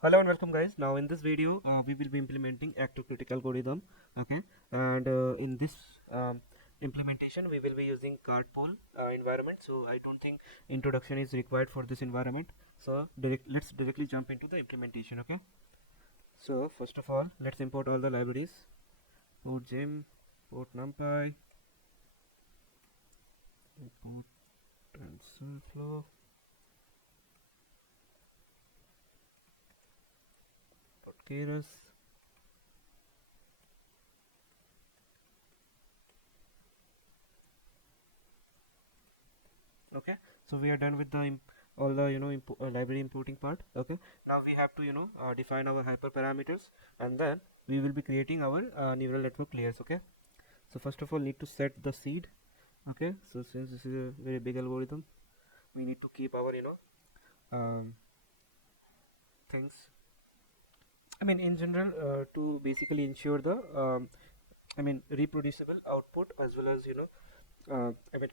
Hello and welcome guys. Now in this video we will be implementing active critic algorithm. Okay, and in this implementation we will be using cardpool environment, so I don't think introduction is required for this environment. So let's directly jump into the implementation. Okay, so first of all let's import all the libraries: port gem, port numpy, import tensorflow, port keras. Okay, so we are done with the all the library importing part. Okay, now we have to define our hyperparameters, and then we will be creating our neural network layers. Okay, so first of all need to set the seed. Okay, so since this is a very big algorithm, we need to keep our um, things, I mean in general, to basically ensure the reproducible output, as well as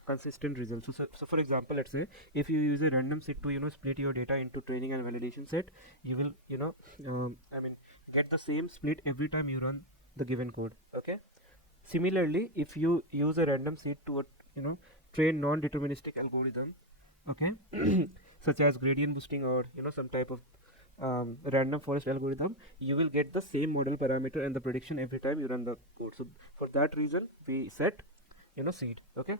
consistent results. So for example, let's say if you use a random set to split your data into training and validation set, you will get the same split every time you run the given code. Okay. Similarly, if you use a random seed to train non-deterministic algorithm, okay, such as gradient boosting or some type of random forest algorithm, you will get the same model parameter and the prediction every time you run the code. So for that reason we set seed. Okay,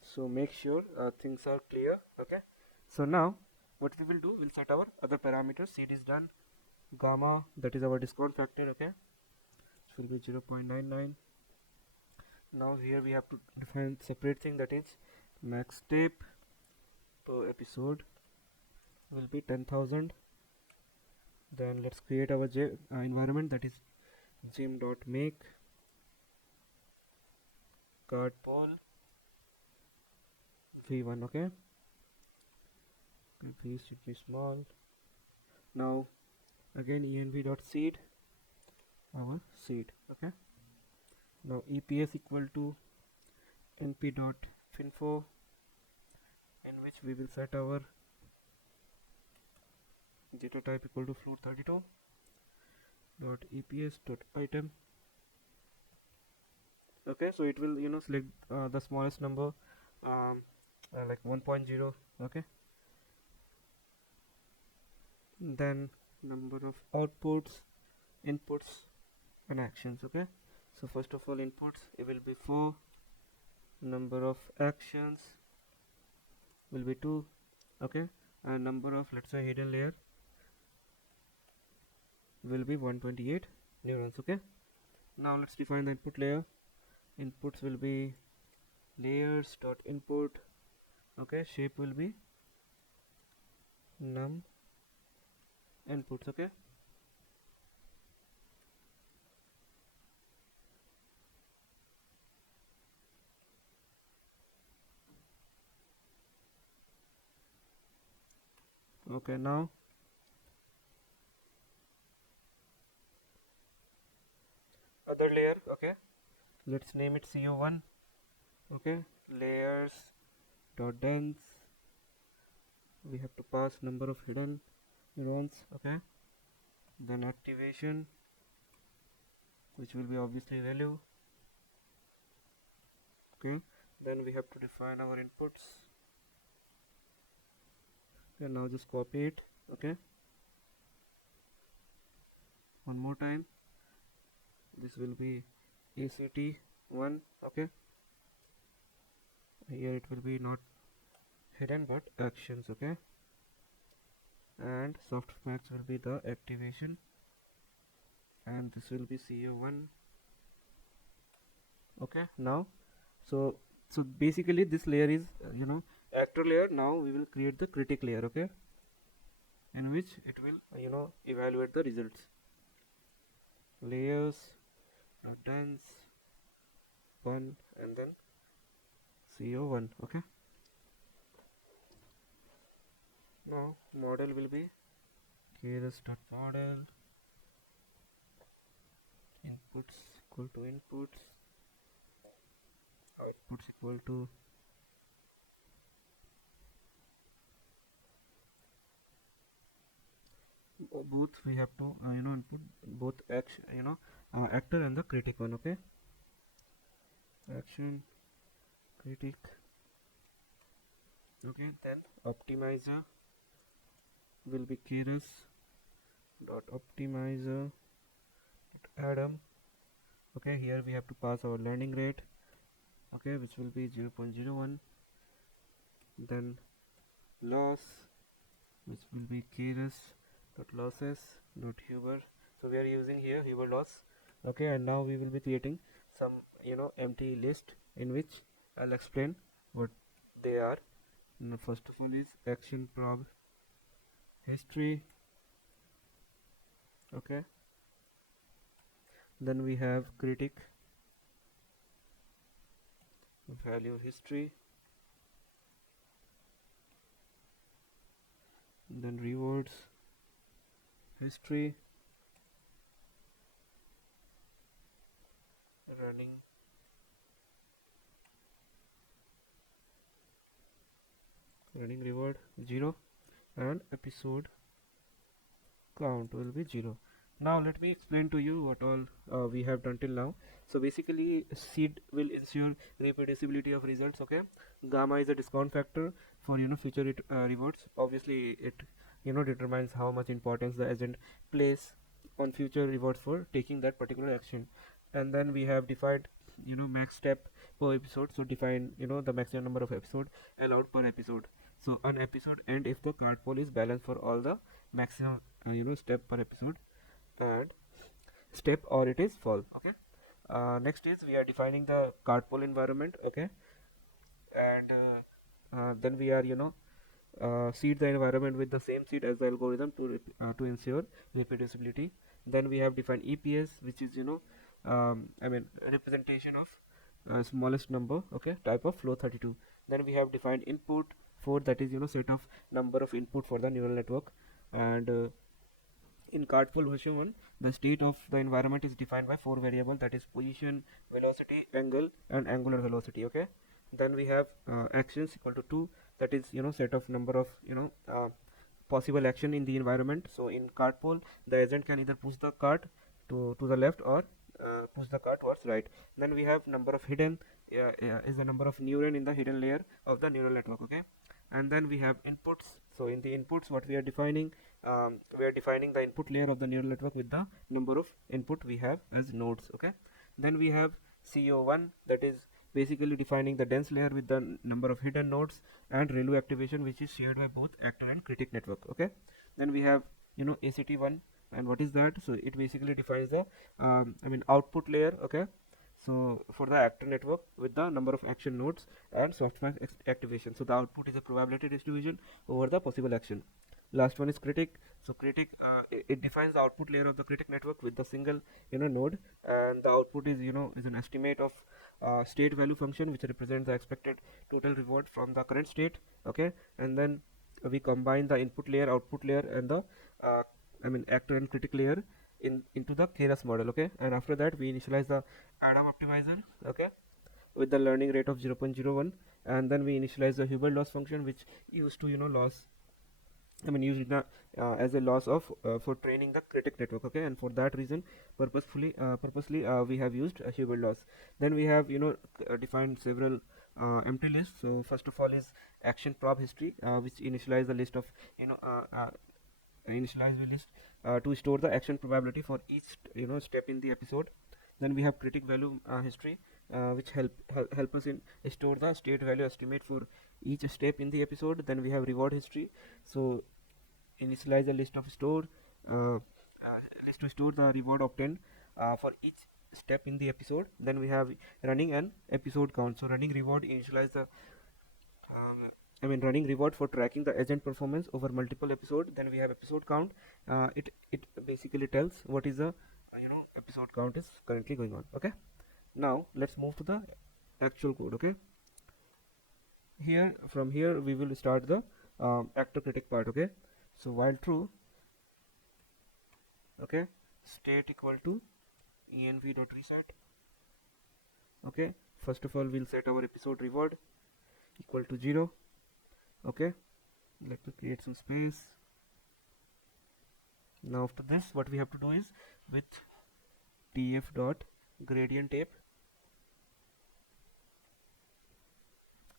so make sure things are clear. Okay, so now what we will do, we'll set our other parameters. Seed is done. Gamma, that is our discount factor. Okay, it will be 0.99. Now here we have to define separate thing, that is max step per episode will be 10,000. Then let's create our environment, that is gym.make cardpool v1. Okay, v should be small. Now again env.seed, our seed. Okay, now eps equal to np.finfo, in which we will set our data type equal to float32 dot eps dot item. Okay, so it will select the smallest number, like 1.0. Okay, then number of outputs, inputs and actions. Okay, so first of all inputs, it will be 4, number of actions will be 2. Okay, and number of, let's say, hidden layer will be 128 neurons. Okay, now let's define the input layer. Inputs will be layers dot input. Okay, shape will be num inputs. Okay, okay, now other layer. Okay, let's name it co1. Okay, layers dot dense, we have to pass number of hidden neurons. Okay, then activation, which will be obviously value. Okay, then we have to define our inputs. Okay, now just copy it. Okay, one more time, this will be act1. Okay, here it will be not hidden but actions. Okay, and softmax will be the activation, and this will be co1. Okay, now so basically this layer is actor layer. Now we will create the critic layer. Okay, in which it will evaluate the results. Layers dense 1 and then co1. Okay, now model will be keras.model, inputs equal to inputs, outputs equal to both we have to input both actor and the critic one. Okay, action, critic. Okay, then optimizer will be keras dot optimizer Adam. Okay, here we have to pass our learning rate, okay, which will be 0.01. Then loss, which will be keras dot losses dot Huber. So we are using here Huber loss. Okay, and now we will be creating some empty list in which I'll explain what they are. Now, first of all is action prob history. Okay, then we have critic value history, then rewards history, running reward 0, and episode count will be 0. Now let me explain to you what all we have done till now. So basically seed will ensure reproducibility of results. Okay, gamma is a discount factor for future rewards. Obviously it determines how much importance the agent plays on future rewards for taking that particular action. And then we have defined max step per episode. So define the maximum number of episode allowed per episode. So an episode end if the card pool is balanced for all the maximum step per episode and step, or it is false. Okay, next is we are defining the card pool environment. Okay, and then we are seed the environment with the same seed as the algorithm to ensure reproducibility. Then we have defined EPS, which is representation of smallest number. Okay, type of flow 32. Then we have defined input for, that is set of number of input for the neural network. And in cardpool version 1, the state of the environment is defined by 4 variables, that is position, velocity, angle, and angular velocity. Okay, then we have actions equal to 2, that is set of number of possible action in the environment. So in cardpool the agent can either push the cart to the left or push the cart towards right. Then we have number of hidden is the number of neuron in the hidden layer of the neural network. Okay, and then we have inputs. So in the inputs, what we are defining the input layer of the neural network with the number of input we have as nodes. Okay, then we have CO1, that is basically defining the dense layer with the number of hidden nodes, and ReLU activation, which is shared by both actor and critic network. Okay, then we have ACT1, and what is that? So it basically defines the output layer. Okay, so for the actor network with the number of action nodes and softmax activation. So the output is a probability distribution over the possible action. Last one is critic. So critic it defines the output layer of the critic network with the single node, and the output is is an estimate of state value function which represents the expected total reward from the current state. Okay, and then we combine the input layer, output layer, and the actor and critic layer into the keras model. Okay, and after that we initialize the Adam optimizer. Okay, with the learning rate of 0.01, and then we initialize the Huber loss function, which used to used as a loss of for training the critic network. Okay, and for that reason purposely we have used a Huber loss. Then we have defined several empty lists. So first of all is action prob history, which initialize the list of initialize the list to store the action probability for each step in the episode. Then we have critic value history, which help us in store the state value estimate for each step in the episode. Then we have reward history, so initialize a list of list to store the reward obtained for each step in the episode. Then we have running and episode count. So running reward initialize the running reward for tracking the agent performance over multiple episodes. Then we have episode count. It basically tells what is the episode count is currently going on. Okay, now let's move to the actual code. Okay, from here we will start the actor critic part. Okay, so while true, okay, state equal to env.reset. Okay, first of all we'll set our episode reward equal to 0. Okay, let me create some space. Now after this, what we have to do is with tf dot gradient tape,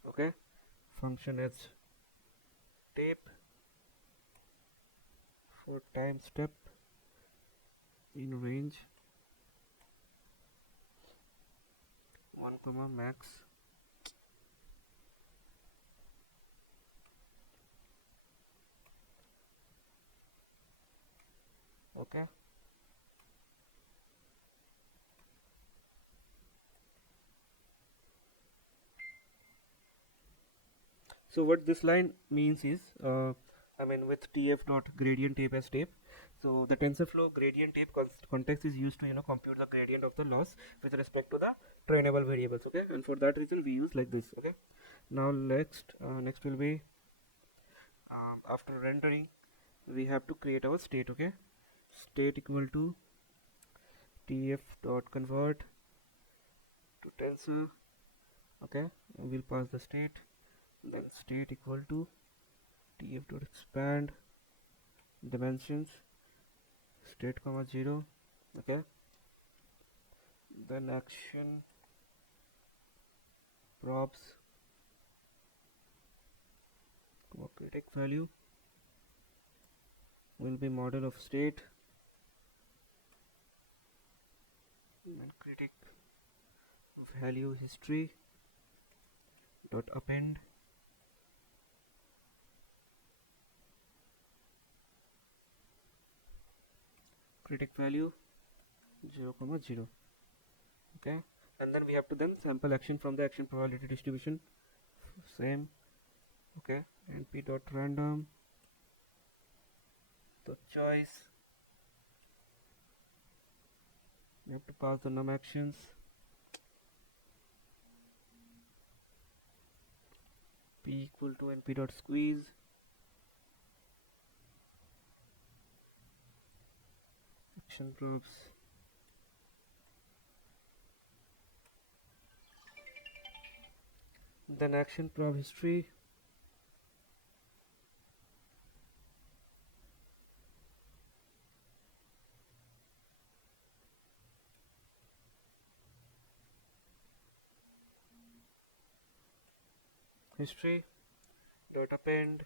okay, function as tape for time step in range 1 comma max, okay. So what this line means is, with tf dot gradient tape as tape, so the TensorFlow gradient tape context is used to compute the gradient of the loss with respect to the trainable variables, okay, and for that reason we use like this, okay. Now next will be, after rendering we have to create our state, okay. State equal to tf dot convert to tensor, okay, and we'll pass the state, then state equal to tf dot expand dimensions state comma 0, okay, then action props comma critic value will be model of state, and critic value history dot append critic value 0 comma 0, okay, and then we have to then sample action from the action probability distribution, same, okay, np dot random the choice, we have to pass the num actions, p equal to np dot squeeze action probes, then action probe history, dot append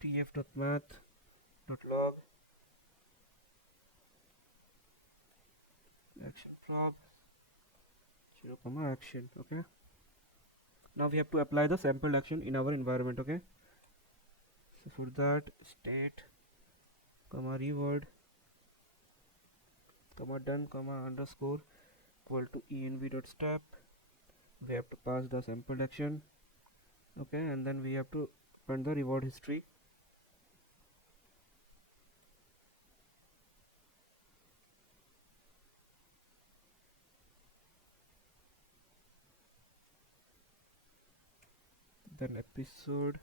tf dot math dot log action probe 0 comma action, okay. Now we have to apply the sampled action in our environment, okay. So for that, state comma reword comma done comma underscore equal to env dot step, we have to pass the sampled action, okay, and then we have to print the reward history, then episode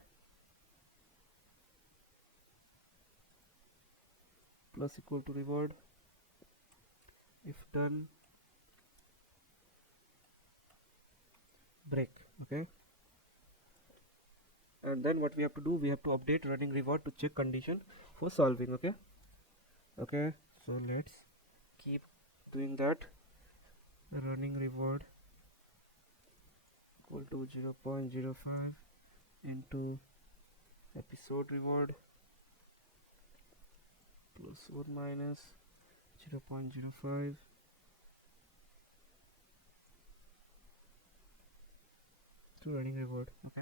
plus equal to reward if done break, okay. And then what we have to do, we have to update running reward to check condition for solving, okay. Okay, so let's keep doing that. Running reward equal to 0.05 into episode reward plus or minus 0.05 to running reward, okay.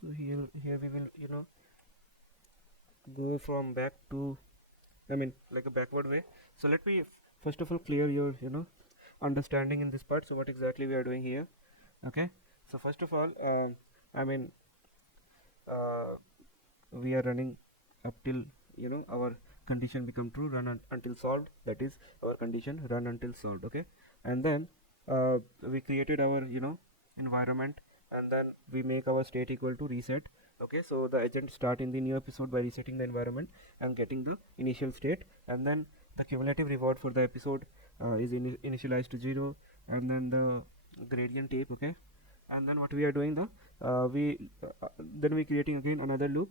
So here we will go from back to, like a backward way. So let me first of all clear your understanding in this part. So what exactly we are doing here, okay. So first of all, we are running up till our condition become true, run until solved, that is our condition run until solved, okay. And then we created our environment and then we make our state equal to reset. Okay, so the agent start in the new episode by resetting the environment and getting the initial state, and then the cumulative reward for the episode is initialized to 0, and then the gradient tape. Okay, and then what we are doing, the then we creating again another loop,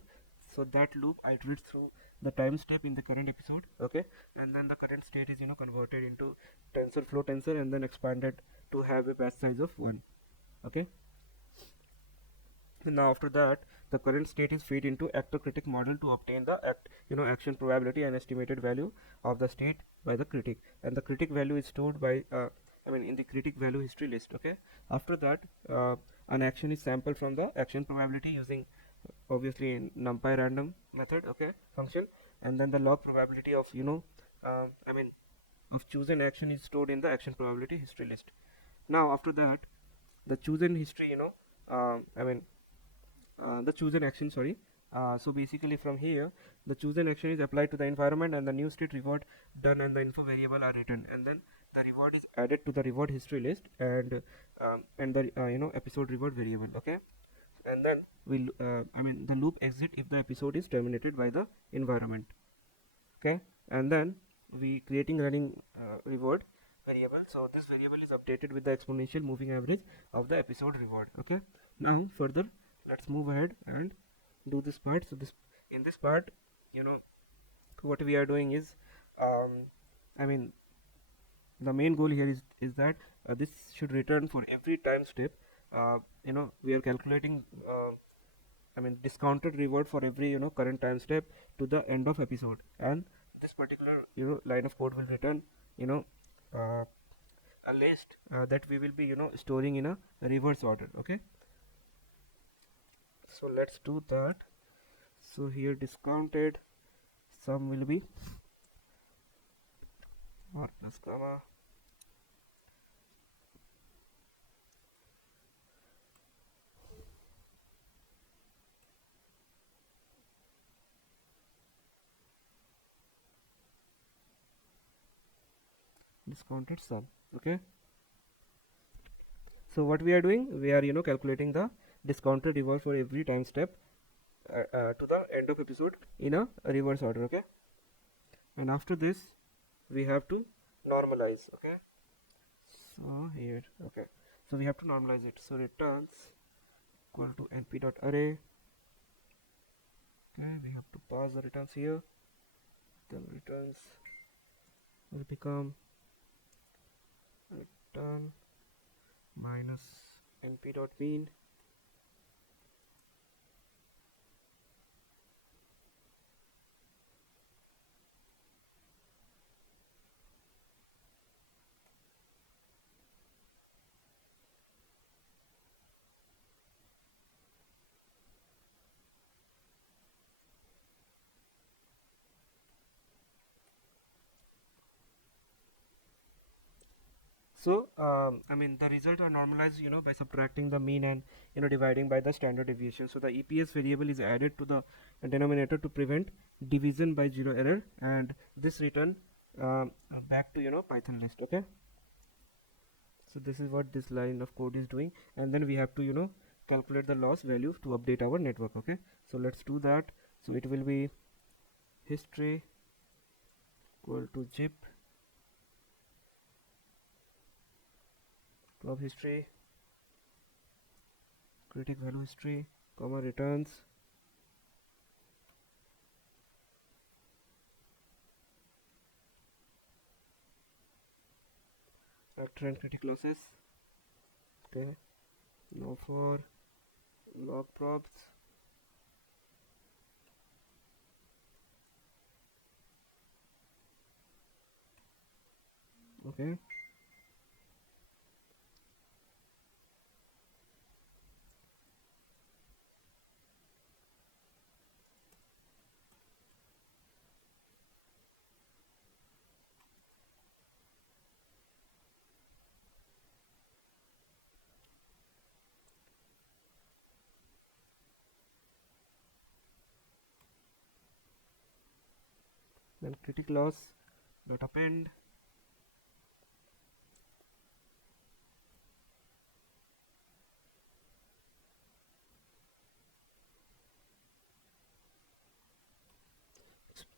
so that loop iterates through the time step in the current episode. Okay, and then the current state is converted into TensorFlow tensor and then expanded to have a batch size of 1. Okay, and now after that the current state is fed into actor critic model to obtain the action probability and estimated value of the state by the critic, and the critic value is stored by in the critic value history list. Okay, after that an action is sampled from the action probability using obviously numpy random method, okay, function, and then the log probability of of chosen action is stored in the action probability history list. Now after that the chosen history the chosen action, sorry, so basically from here the chosen action is applied to the environment, and the new state reward done and the info variable are written, and then the reward is added to the reward history list, and the episode reward variable. Okay, and then we'll the loop exit if the episode is terminated by the environment. Okay, and then we creating running reward variable, so this variable is updated with the exponential moving average of the episode reward. Okay, now further let's move ahead and do this part. So this, in this part, what we are doing is the main goal here is that this should return for every time step. We are calculating discounted reward for every current time step to the end of episode, and this particular line of code will return a list that we will be storing in a reverse order. Okay, so let's do that. So here discounted sum will be plus comma discounted sum. Okay, so what we are doing, we are calculating the discounted reward for every time step to the end of episode in a reverse order. Okay, and after this we have to normalize. Okay, so here, okay, so we have to normalize it, so returns equal to np.array. Okay, we have to pass the returns here, then returns will become return minus np.mean So the results are normalized by subtracting the mean and dividing by the standard deviation. So the EPS variable is added to the denominator to prevent division by zero error, and this return back to Python list. Okay, so this is what this line of code is doing, and then we have to calculate the loss value to update our network. Okay, so let's do that. So it will be history equal to zip club history critic value history comma returns actor and critic losses. Okay, now for log props, okay, then critic loss dot append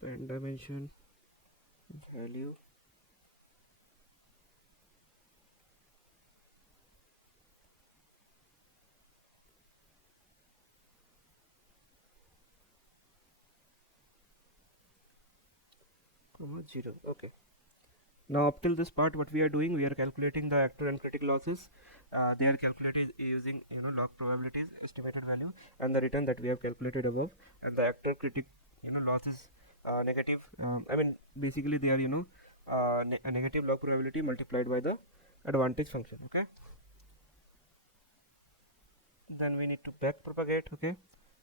pen dimension value comma 0. Okay. Now up till this part, what we are doing, we are calculating the actor and critic losses. They are calculated using log probabilities, estimated value, and the return that we have calculated above. And the actor critic loss is negative. I mean basically they are a negative log probability multiplied by the advantage function. Okay. Then we need to back propagate. Okay.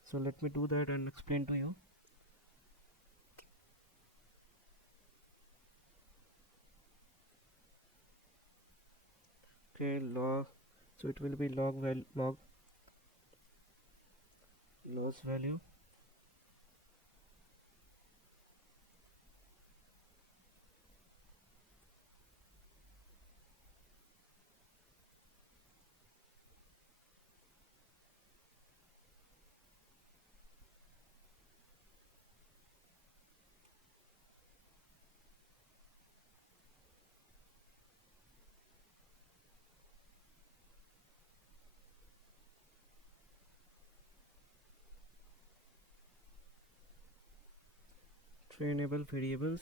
So let me do that and explain to you. Okay, log, so it will be log loss value trainable variables.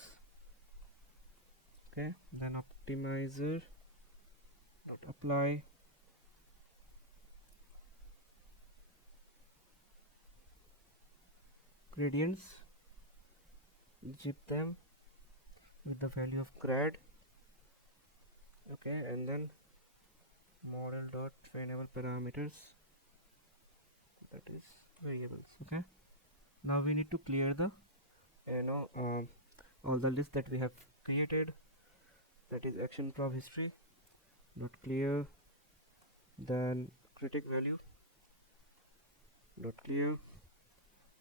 Okay, then optimizer dot apply gradients, zip them with the value of grad. Okay, and then model dot trainable parameters, that is variables. Okay, now we need to clear the all the list that we have created, that is action prob history dot clear, then critic value dot clear,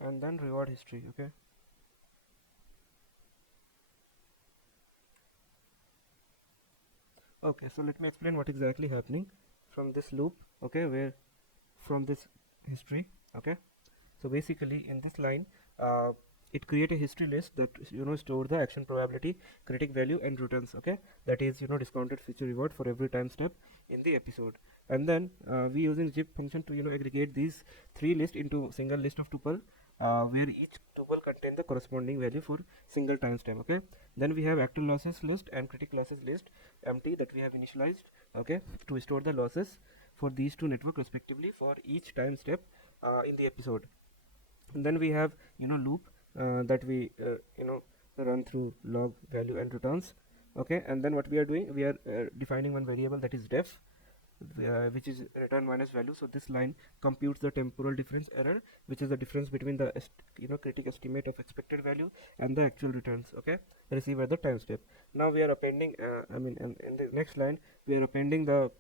and then reward history. Okay, okay, so let me explain what exactly happening from this loop. Okay, where from this history. Okay, so basically in this line it create a history list that store the action probability, critic value, and returns. Okay, that is discounted future reward for every time step in the episode. And then we using zip function to aggregate these three lists into single list of tuple, where each tuple contain the corresponding value for single time step. Okay, then we have actor losses list and critic losses list empty that we have initialized, okay, to store the losses for these two network respectively for each time step in the episode. And then we have loop that we run through log value and returns. Okay, and then what we are doing, we are defining one variable that is def, which is return minus value. So this line computes the temporal difference error, which is the difference between the critic estimate of expected value and the actual returns, okay, received at the time step. Now we are appending in the next line we are appending the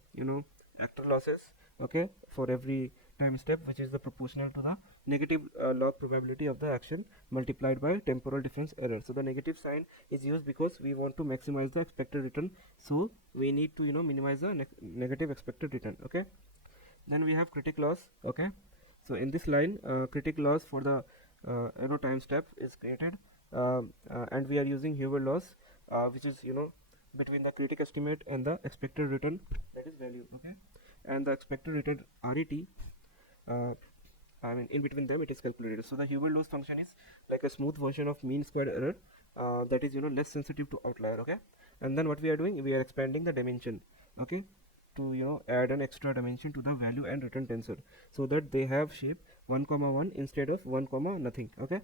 actor losses, okay, for every time step, which is the proportional to the negative log probability of the action multiplied by temporal difference error. So the negative sign is used because we want to maximize the expected return, so we need to minimize the negative expected return. Okay, then we have critic loss. Okay, so in this line critic loss for the time step is created, and we are using Hoover loss, which is between the critic estimate and the expected return, that is value. Okay, and the expected return RET, in between them it is calculated. So the Hoover loss function is like a smooth version of mean squared error, that is less sensitive to outlier. Okay, and then what we are doing, we are expanding the dimension, okay, to add an extra dimension to the value and return tensor, so that they have shape 1,1 instead of 1, nothing. Okay,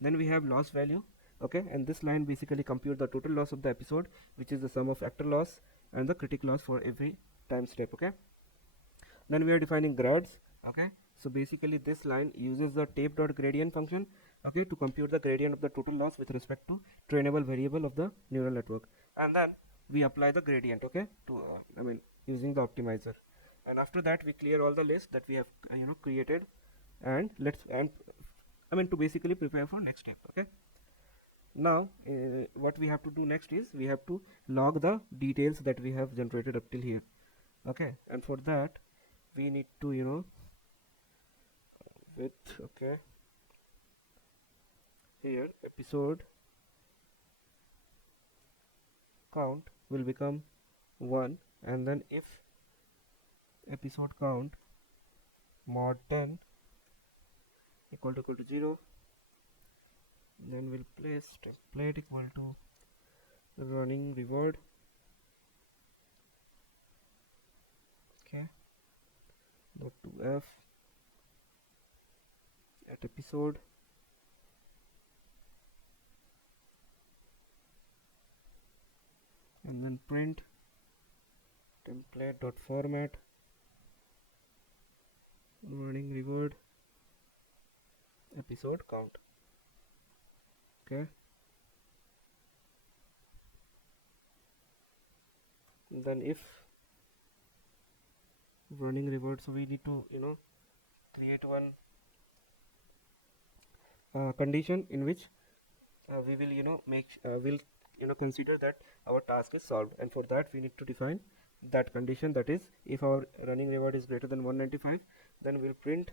then we have loss value. Okay, and this line basically compute the total loss of the episode, which is the sum of actor loss and the critic loss for every time step. Okay, then we are defining grads. Okay, so basically this line uses the tape dot gradient function, okay, to compute the gradient of the total loss with respect to trainable variable of the neural network, and then we apply the gradient, okay, to using the optimizer. And after that we clear all the lists that we have created, and to basically prepare for next step. Okay, now what we have to do next is we have to log the details that we have generated up till here. Okay, and for that we need to with okay, here episode count will become 1, and then if episode count mod 10 equal to 0, then we'll place template equal to running reward. Okay, go to f at episode, and then print template dot format running reward episode count. Okay, then if running reward, so we need to create one condition in which we will will consider that our task is solved, and for that we need to define that condition. That is, if our running reward is greater than 195, then we'll print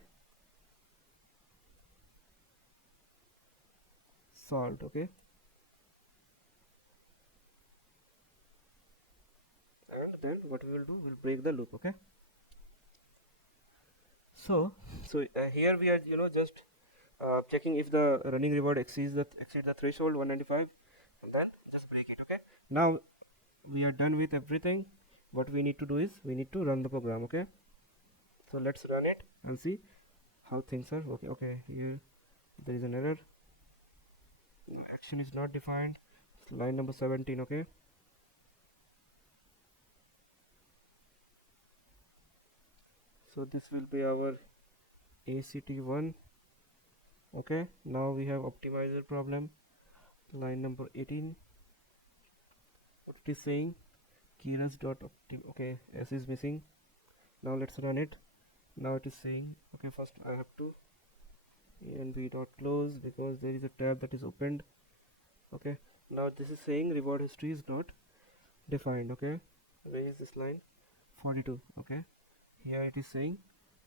solved. Okay, and then what we will do, we'll break the loop. Okay, so here we are just checking if the running reward exceeds the threshold 195, and then just break it. Okay, now we are done with everything. What we need to do is we need to run the program. Okay, so let's run it and see how things are. Okay, here there is an error. Action is not defined. It's line number 17. Okay, so this will be our ACT1. Okay, now we have optimizer problem, line number 18. What it is saying, keyrus dot okay, s is missing. Now let's run it. Now it is saying, okay, first I have to env dot close because there is a tab that is opened. Okay, now this is saying reward history is not defined. Okay, where is this line? 42. Okay, here it is saying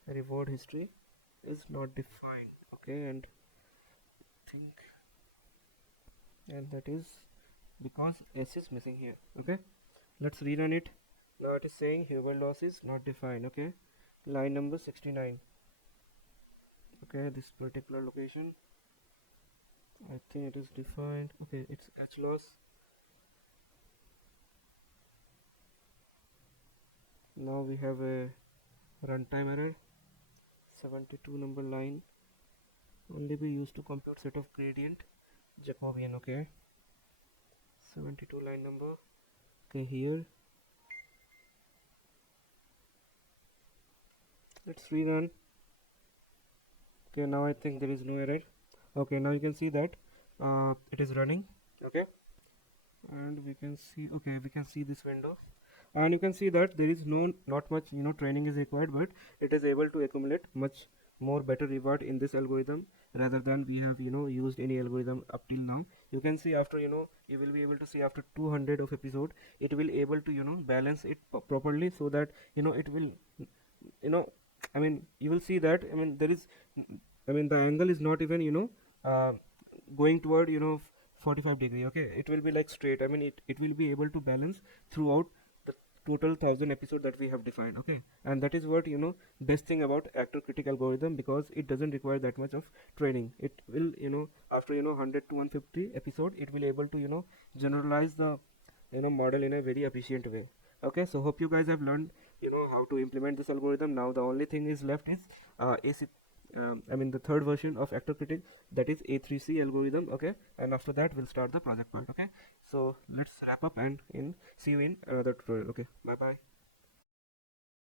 reward history is not defined. Okay, and that is because s is missing here. Okay, let's rerun it. Now it is saying human loss is not defined. Okay, line number 69. Okay, this particular location, I think it is defined. Okay, it's h loss. Now we have a runtime error, 72 number line, only be used to compute set of gradient Jacobian. Okay, 72 line number. Okay, here let's rerun. Okay, now I think there is no error. Okay, now you can see that it is running. Okay, and we can see, okay, we can see this window, and you can see that there is not much training is required, but it is able to accumulate much more better reward in this algorithm rather than we have used any algorithm up till now. You can see after you will be able to see after 200 of episode, it will able to balance it properly, so that it will I mean, you will see that there is the angle is not even going toward 45 degree. Okay, it will be like straight. It will be able to balance throughout the total 1000 episode that we have defined. Okay, and that is what best thing about actor critic algorithm, because it doesn't require that much of training. It will after 100 to 150 episode, it will able to generalize the model in a very efficient way. Okay, so hope you guys have learned how to implement this algorithm. Now the only thing is left is the third version of actor critic, that is A3C algorithm. Okay, and after that we'll start the project part. Okay, so let's wrap up and see you in another tutorial. Okay, bye bye.